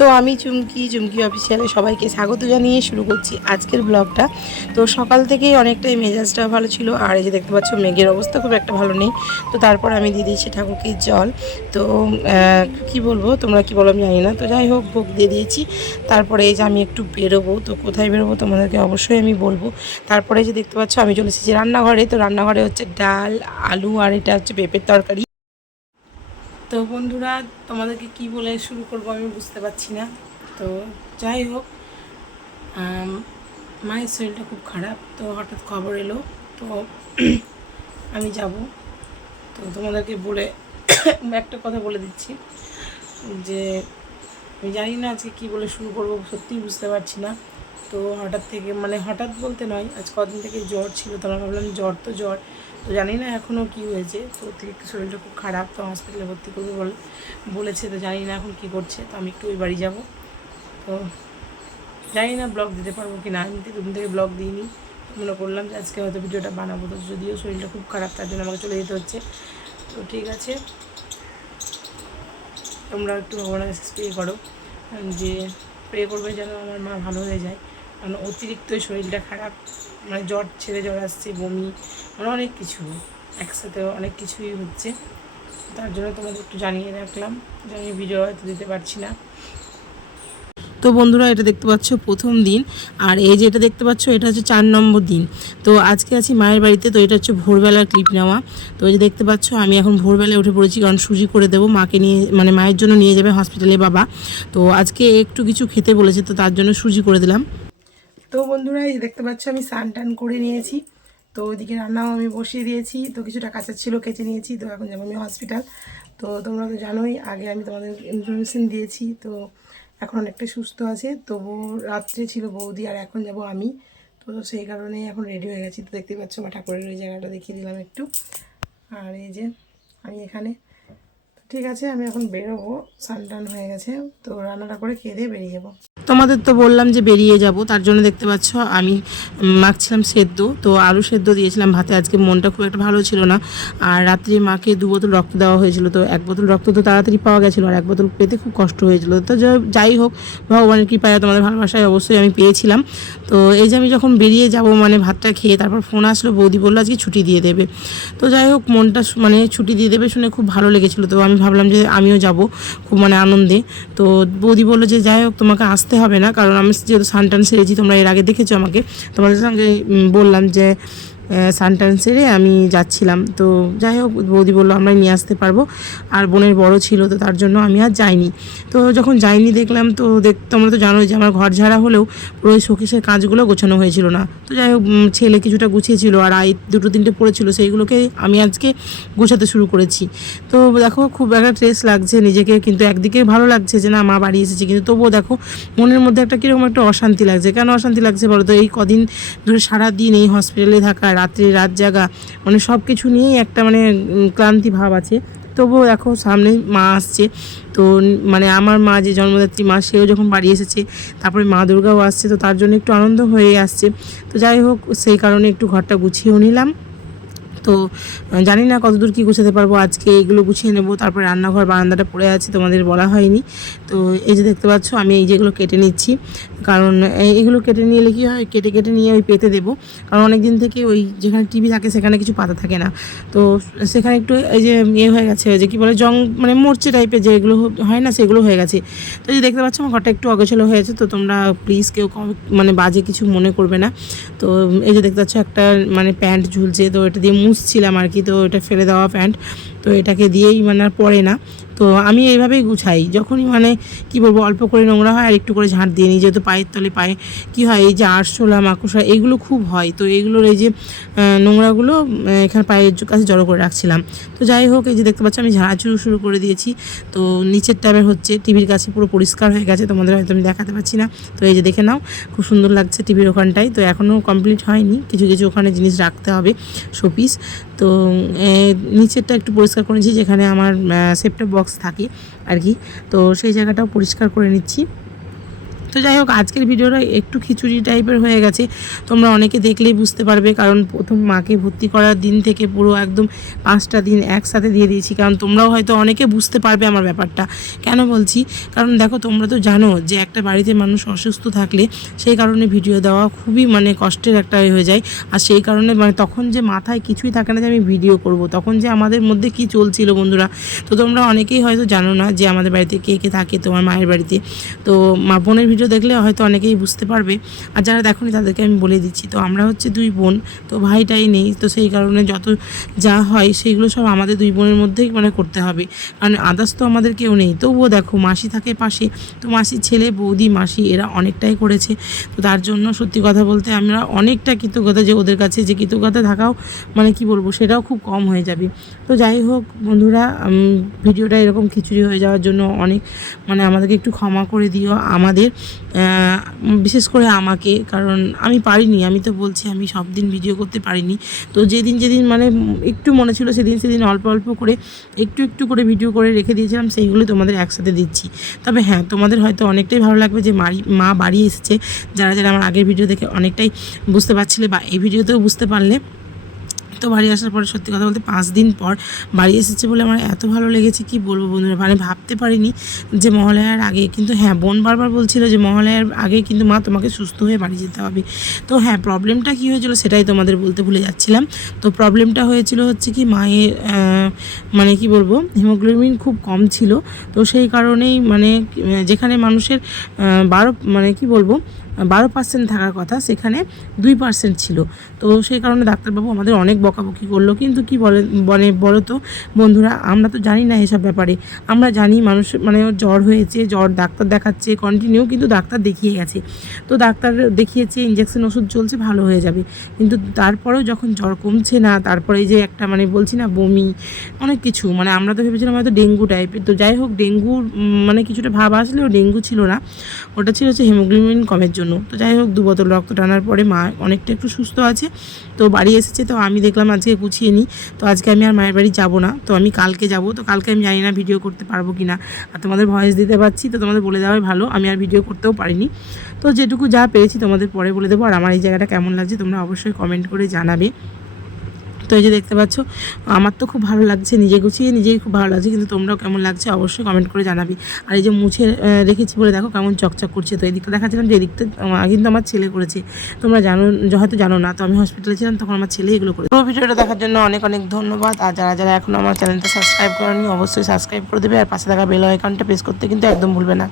তো আমি চুমকি চুমকি অফিসিয়ালে সবাইকে স্বাগত জানিয়ে শুরু করছি আজকের ব্লগটা তো সকাল থেকেই অনেকটাই মেজাজটা ভালো ছিল, আর এই যে দেখতে পাচ্ছ মেঘের অবস্থা খুব একটা ভালো নেই। তো তারপর আমি দিয়ে দিয়েছি ঠাকুরকে জল। তো কি বলব, তোমরা কি বলো আমি জানি না। তো যাই হোক, ভোগ দিয়ে দিয়েছি। তারপরে এই যে আমি একটু বেরোবো, তো কোথায় বেরোবো তোমাদেরকে অবশ্যই আমি বলব। তারপরে যে দেখতে পাচ্ছ, আমি চলে এসেছি রান্নাঘরে। তো রান্নাঘরে হচ্ছে ডাল, আলু, আর এটা হচ্ছে পেঁপের তরকারি। তো বন্ধুরা, তোমাদেরকে কি বলে শুরু করব আমি বুঝতে পারছি না। তো যাই হোক মায়ের শরীরটা খুব খারাপ, তো হঠাৎ খবর এলো, তো আমি যাব। তো তোমাদেরকে বলে একটা কথা বলে দিচ্ছি, যে আমি জানি না আজকে কী বলে শুরু করব, সত্যিই বুঝতে পারছি না। তো হঠাৎ থেকে মানে হঠাৎ বলতে নয়, আজ কদিন থেকে জ্বর ছিল তো আমরা ভাবলাম জ্বর তো জ্বর তো জানি না এখনও কী হয়েছে। তো অতিরিক্ত শরীরটা খুব খারাপ, তো হসপিটালে ভর্তি করবে বলে বলেছে, তো জানি না এখন কী করছে। তো আমি একটু ওই বাড়ি যাব। তো জানি না ব্লগ দিতে পারব কি না আমি দুদিন থেকে ব্লগ দিইনি। মনে করলাম যে আজকে হয়তো ভিডিওটা বানাবো। তো যদিও শরীরটা খুব খারাপ, তার জন্য আমাকে চলে যেতে হচ্ছে। তো ঠিক আছে। তোমরা একটু ভগবানের স্প্রে করো। যে প্রে করবে যেন আমার মা ভালো হয়ে যায়। কারণ অতিরিক্ত শরীরটা খারাপ। মানে জ্বর ছেড়ে জ্বর আসছে, বমি মানে অনেক কিছু। একসাথে অনেক কিছুই হচ্ছে। তার জন্য তোমাদের একটু জানিয়ে রাখলাম। যে আমি ভিডিও হয়তো দিতে পারছি না। তো বন্ধুরা, এটা দেখতে পাচ্ছ প্রথম দিন। আর এই যে এটা দেখতে পাচ্ছ, এটা হচ্ছে চার নম্বর দিন। তো আজকে আছি মায়ের বাড়িতে, তো এটা হচ্ছে ভোরবেলার ক্লিপ নেওয়া। তো এই যে দেখতে পাচ্ছ, আমি এখন ভোরবেলায় উঠে পড়েছি, কারণ সুজি করে দেবো। মাকে নিয়ে মানে মায়ের জন্য নিয়ে যাবে হসপিটালে বাবা। তো আজকে একটু কিছু খেতে বলেছে, তো তার জন্য সুজি করে দিলাম। তো বন্ধুরা, এই দেখতে পাচ্ছ, আমি স্নান টান করে নিয়েছি। তো ওইদিকে রান্নাও আমি বসিয়ে দিয়েছি। তো কিছুটা কাঁচা ছিল কেচে নিয়েছি। তো এখন যাব আমি হসপিটাল তো তোমরা তো জানোই, আগে আমি তোমাদের ইনফরমেশন দিয়েছি। তো এখন অনেকটা সুস্থ আছে। তবু রাত্রে ছিল বৌদি, আর এখন যাব আমি। তো সেই কারণে এখন রেডি হয়ে গেছি। তো দেখতেই পাচ্ছ, আমার ঠাকুরের ওই জায়গাটা দেখিয়ে দিলাম একটু। আর এই যে আমি এখানে। ঠিক আছে, আমি এখন বেরোবো। স্নান টান হয়ে গেছে। তো রান্নাটা করে খেয়ে দিয়ে বেরিয়ে যাব। তোমাদের তো বললাম যে বেরিয়ে যাব, তার জন্য দেখতে পাচ্ছ আমি মাখছিলাম সেদ্ধ। তো আলু সেদ্ধ দিয়েছিলাম ভাতে, আজকে মনটা খুব একটা ভালো ছিল না। আর রাত্রে মাকে দু বোতল রক্ত দেওয়া হয়েছিল, তো এক বোতল রক্ত তো তাড়াতাড়ি পাওয়া গেছিল, আর এক বোতল পেতে খুব কষ্ট হয়েছিল। তো যাই হোক, ভগবানের কৃপায় তোমাদের ভালোবাসায় অবশ্যই আমি পেয়েছিলাম। তো এই যে আমি যখন বেরিয়ে যাব মানে ভাতটা খেয়ে তারপর ফোন আসলো, বৌদি বলল আজকে ছুটি দিয়ে দেবে। তো যাই হোক, মনটা মানে ছুটি দিয়ে দেবে শুনে খুব ভালো লেগেছিলো। তো আমি ভাবলাম যে আমিও যাব খুব মানে আনন্দে। তো বৌদি বলল যে যাই হোক, তোমাকে আসতে হবে না, কারণ আমি যেহেতু সানটান সেরেছি তোমরা এর আগে দেখেছ আমাকে। তোমাদের সঙ্গে বললাম যে সানটান সেরে আমি যাচ্ছিলাম। তো যাই হোক, বৌদি বলল আমরা নিয়ে আসতে পারব। আর বোনের বড় ছিল, তো তার জন্য আমি আর যাইনি। তো যখন যাইনি দেখলাম, তো দেখ, তোমরা তো জানোই যে আমার ঘর ঝাড়া হলেও পুরো ওই শোকেশের কাজগুলো গোছানো হয়েছিল না। তো যাই হোক ছেলে কিছুটা গুছিয়েছিল আর আই দুটো তিনটে পড়েছিল, সেইগুলোকে আমি আজকে গোছাতে শুরু করেছি। তো দেখো, খুব একটা স্ট্রেস লাগছে নিজেকে, কিন্তু একদিকে ভালো লাগছে যে, না, মা বাড়ি এসেছে। কিন্তু তবুও দেখো, মনের মধ্যে একটা কীরকম একটা অশান্তি লাগছে। কেন অশান্তি লাগছে বলো তো? এই কদিন ধরে সারা দিন এই হসপিটালে থাকা রাত্রে, রাত জাগা মানে সব কিছু নিয়েই একটা মানে ক্লান্তি ভাব আছে। তবুও দেখো সামনে মা আসছে। তো মানে আমার মা যে জন্মদাত্রী মা, সেও যখন বাড়ি এসেছে, তারপরে মা দুর্গাও আসছে, তো তার জন্য একটু আনন্দ হয়ে আসছে। তো যাই হোক, সেই কারণে একটু ঘরটা গুছিয়েও নিলাম। তো জানি না কতদূর কী গুছাতে পারব, আজকে এইগুলো গুছিয়ে নেব, তারপরে রান্নাঘর, বারান্দাটা পড়ে আছে, তোমাদের বলা হয়নি। তো এই যে দেখতে পাচ্ছ, আমি এই যেগুলো কেটে নিচ্ছি, কারণ এই- এগুলো কেটে নিলে কী হয়, কেটে কেটে নিয়ে ওই পেতে দেবো, কারণ অনেক দিন থেকে ওই যেখানে টিভি থাকে সেখানে কিছু পাতা থাকে না। তো সেখানে একটু এই যে ইয়ে হয়ে গেছে, যে কী বলে, জং মানে মরচে টাইপের যেগুলো হয় না, সেগুলো হয়ে গেছে। তো যে দেখতে পাচ্ছ, আমার ঘরটা একটু অগোছালো হয়েছে, তো তোমরা প্লিজ কেউ মানে বাজে কিছু মনে করবে না। তো এই যে দেখতে পাচ্ছ, একটা মানে প্যান্ট ঝুলছে, তো এটা দিয়ে মুছছিলাম আর কি, তো এটা ফেলে দেওয়া প্যান্ট, তো এটাকে দিয়েই মানে আর পরে না। তো আমি এইভাবেই গুছাই। যখনই মানে কি বলব, অল্প করে নোংরা হয় আর একটু করে ঝাঁট দিয়ে নিই, যেহেতু পায়ের তলে পায়ে কি হয়, এই যে আরশোলা মাকুসা এগুলো খুব হয়। তো এইগুলোর এই যে নোংরাগুলো এখানে পায়ের কাছে জড়ো করে রাখছিলাম। তো যাই হোক, এই যে দেখতে পাচ্ছ, আমি ঝাড়াঝুড়ো শুরু করে দিয়েছি। তো নিচের ট্যাবের হচ্ছে, টিভির কাছে পুরো পরিষ্কার হয়ে গেছে, তোমাদের হয়তো আমি দেখাতে পারছি না। তো এই যে দেখে নাও, খুব সুন্দর লাগছে টিভির ওখানটায়। তো এখনও কমপ্লিট হয়নি। কিছু কিছু ওখানে জিনিস রাখতে হবে, শোপিস। তো নিচেরটা একটু পরিষ্কার করেছি যেখানে আমার সেপ্টার বক্স থাকে আর কি তো সেই জায়গাটাও পরিষ্কার করে নিচ্ছি। তো যাই হোক, আজকের ভিডিওটা একটু খিচুড়ি টাইপের হয়ে গেছে। তোমরা অনেকে দেখলেই বুঝতে পারবে, কারণ প্রথম মাকে ভর্তি করার দিন থেকে পুরো একদম পাঁচটা দিন একসাথে দিয়ে দিয়েছি। কারণ তোমরাও হয়তো অনেকে বুঝতে পারবে আমার ব্যাপারটা। কেন বলছি? কারণ দেখো, তোমরা তো জানো যে একটা বাড়িতে মানুষ অসুস্থ থাকলে সেই কারণে ভিডিও দেওয়া খুবই মানে কষ্টের একটা হয়ে যায়। আর সেই কারণে মানে তখন যে মাথায় কিছুই থাকে না যে আমি ভিডিও করব, তখন যে আমাদের মধ্যে কি চলছিল বন্ধুরা? তো তোমরা অনেকেই হয়তো জানো না যে আমাদের বাড়িতে কে কে থাকে তোমার মায়ের বাড়িতে। তো মা বোনের ভিডিও দেখলে হয়তো অনেকেই বুঝতে পারবে। আর যারা দেখোনি তাদেরকে আমি বলে দিচ্ছি। তো আমরা হচ্ছে দুই বোন, তো ভাইটাই নেই। তো সেই কারণে যত যা হয় সেইগুলো সব আমাদের দুই বোনের মধ্যেই মানে করতে হবে। কারণ আদার্স তো আমাদের কেউ নেই। তবুও দেখো, মাসি থাকে পাশে। তো মাসির ছেলে, বৌদি, মাসি এরা অনেকটাই করেছে। তো তার জন্য সত্যি কথা বলতে আমরা অনেকটা কৃতজ্ঞতা যে ওদের কাছে যে কৃতজ্ঞতা থাকাও মানে কি বলব, সেটাও খুব কম হয়ে যাবে। তো যাই হোক বন্ধুরা ভিডিওটা এরকম খিচুড়ি হয়ে যাওয়ার জন্য অনেক মানে আমাদেরকে একটু ক্ষমা করে দিও। আমাদের বিশেষ করে আমাকে, কারণ আমি পারিনি, আমি তো বলছি আমি সব দিন ভিডিও করতে পারিনি। তো যেদিন যেদিন মানে একটু মনে ছিল সেদিন সেদিন অল্প অল্প করে, একটু একটু করে ভিডিও করে রেখে দিয়েছিলাম, সেইগুলো তোমাদের একসাথে দিচ্ছি। তবে হ্যাঁ তোমাদের হয়তো অনেকটাই ভালো লাগবে যে মারি, মা বাড়ি এসেছে, যারা যারা আমার আগের ভিডিও দেখে অনেকটাই বুঝতে পারছিলে বা এই ভিডিওতেও বুঝতে পারলে। তো বাড়ি আসার পরে সত্যি কথা বলতে পাঁচ দিন পর বাড়ি এসেছে বলে আমার এত ভালো লেগেছে, কি বলব বন্ধুরা? মানে ভাবতে পারিনি যে মহালয়ার আগে, কিন্তু হ্যাঁ বোন বারবার বলছিল যে মহালয়ার আগে কিন্তু মা তোমাকে সুস্থ হয়ে বাড়ি যেতে হবে। তো হ্যাঁ প্রবলেমটা কী হয়েছিল সেটাই তোমাদের বলতে ভুলে যাচ্ছিলাম। তো প্রবলেমটা হয়েছিল হচ্ছে কি মায়ের মানে কি বলব হিমোগ্লোবিন খুব কম ছিল। তো সেই কারণেই মানে যেখানে মানুষের বারো মানে কি বলব, বারো পার্সেন্ট থাকার কথা সেখানে দুই পার্সেন্ট ছিল। তো সেই কারণে ডাক্তারবাবু আমাদের অনেক বকাবকি করল। কিন্তু কি বলে বলে বলো তো বন্ধুরা, আমরা তো জানি না এসব ব্যাপারে। আমরা জানি মানুষ মানে জ্বর হয়েছে, জ্বর ডাক্তার দেখাচ্ছে কন্টিনিউ কিন্তু ডাক্তার দেখিয়ে গেছে। তো ডাক্তার দেখিয়েছে ইঞ্জেকশন ওষুধ চলছে, ভালো হয়ে যাবে। কিন্তু তারপরেও যখন জ্বর কমছে না, তারপরে যে একটা মানে বলছি না, বমি, অনেক কিছু মানে আমরা তো ভেবেছিলাম হয়তো ডেঙ্গু টাইপের তো যাই হোক ডেঙ্গু মানে কিছুটা ভাব আসলেও ডেঙ্গু ছিল না। ওটা ছিল হচ্ছে হিমোগ্লোবিন কমের জন্য। তো যাই হোক, দু বোতল রক্ত টানার পরে মা অনেকটা একটু সুস্থ আছে। তো বাড়ি এসেছে, তো আমি দেখলাম আজকে গুছিয়ে নিই। তো আজকে আমি আর মায়ের বাড়ি যাব না। তো আমি কালকে যাব। তো কালকে আমি জানি না ভিডিও করতে পারব কি না আর তোমাদের ভয়েস দিতে পারছি, তো তোমাদের বলে দেওয়াই ভালো। আমি আর ভিডিও করতেও পারিনি। তো যেটুকু যা পেয়েছি তোমাদের পরে বলে দেবো। আর আমার এই জায়গাটা কেমন লাগছে তোমরা অবশ্যই কমেন্ট করে জানাবে। তো এই যে দেখতে পাচ্ছ, আমার তো খুব ভালো লাগছে, নিজে গুছিয়ে নিজেই খুব ভালো লাগছে, কিন্তু তোমরাও কেমন লাগছে অবশ্যই কমেন্ট করে জানাবি। আর এই যে মুছে রেখেছি বলে দেখো কেমন চকচক করছে, তো এদিকটা দেখাচ্ছিলাম যে এদিকটা কিন্তু আমার ছেলে করেছে। তোমরা জানো হয়তো জানো না, তো আমি হসপিটালে ছিলাম, তখন আমার ছেলে এগুলো করে পুরো ভিডিওটা দেখার জন্য অনেক অনেক ধন্যবাদ, আর যারা যারা এখনও আমার চ্যানেলটা সাবস্ক্রাইব করেনি, অবশ্যই সাবস্ক্রাইব করে দেবে, আর পাশে থাকা বেল আইকনটা প্রেস করতে কিন্তু একদম ভুলবে না।